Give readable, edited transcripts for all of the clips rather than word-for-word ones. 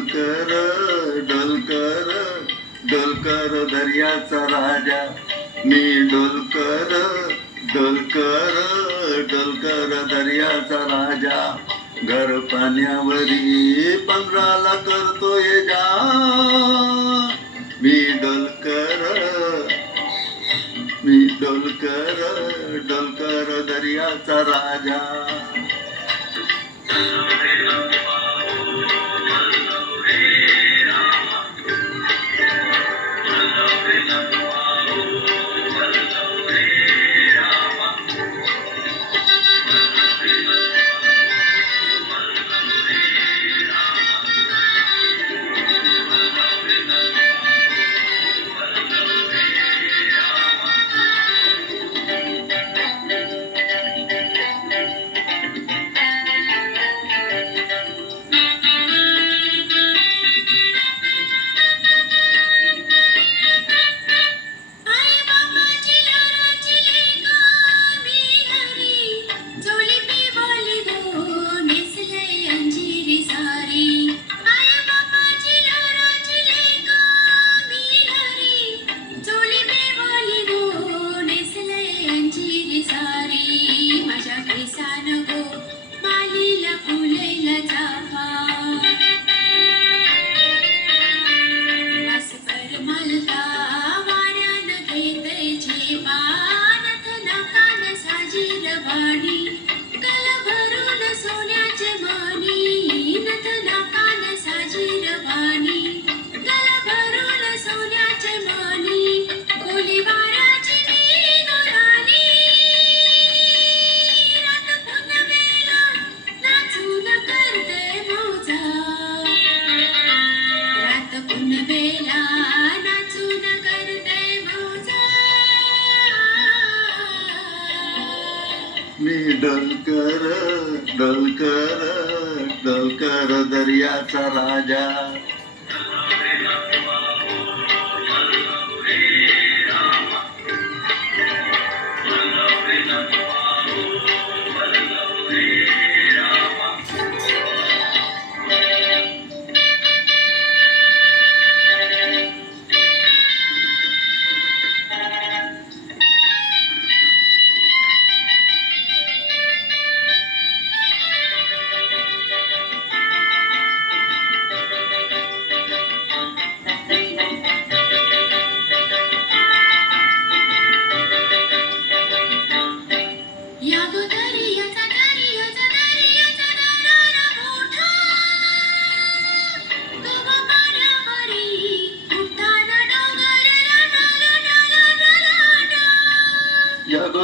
डोलकर डोलकर डोलकर दर्याचा राजा, मी डोलकर डोलकर डोलकर दर्याचा राजा. घर पाण्यावरी पंधराला करतोय जा, मी डोलकर मी डोलकर डोलकर दर्याचा राजा. मी डोलकर डोलकर डोलकर दर्याचा राजा.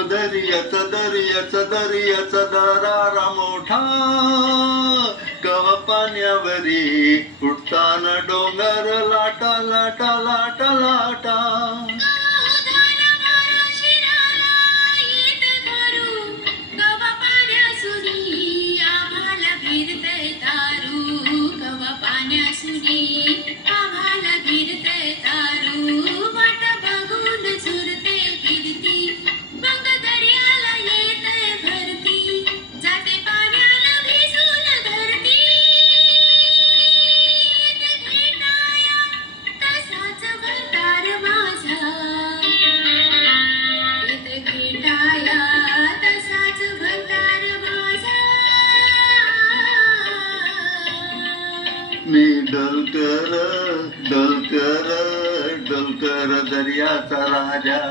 दर्याचा दर्याचा दर्याचा दरारा मोठा, कवा पाण्यावरी उठताना डोंगर लाटा लाटा लाटा लाटा. मी डोलकर डोलकर डोलकर दर्याचा राजा.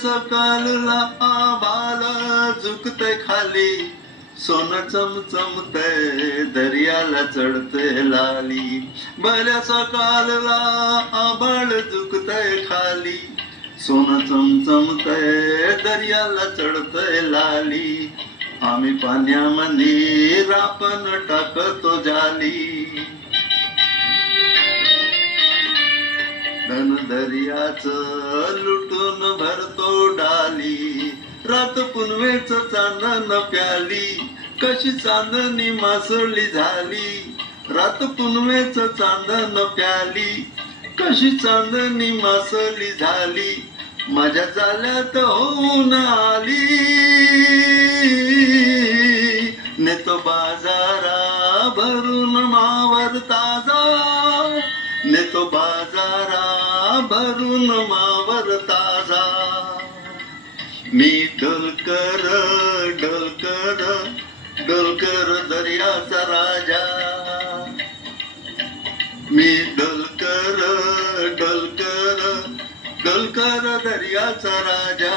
सकाळला आभाळ झुकते खाली, सोनं चमचमते दर्याला चढते लाली. भल्या सकाळला आभाळ झुकते खाली, सोनं चमचमतय दर्याला चढतय लाली, आम्ही पाण्यामध्ये रापण टाकतो जाली. धन दर्याच लुटून भरतो डाली, रात पुनवेच चांदण प्याली, कशी चांदणी मासळी झाली. रात पुनवेच चांदण प्याली, कशी चांदणी मासळी झाली. माझ्या जाल्यात होऊन आली, नेतो बाजारा भरून मावर ताजा, नेतो बाजारा भरून मावर ताजा. मी डोलकर डोलकर डोलकर दर्याचा राजा, मी डोलकर डोलकर डोलकर दर्याचा राजा.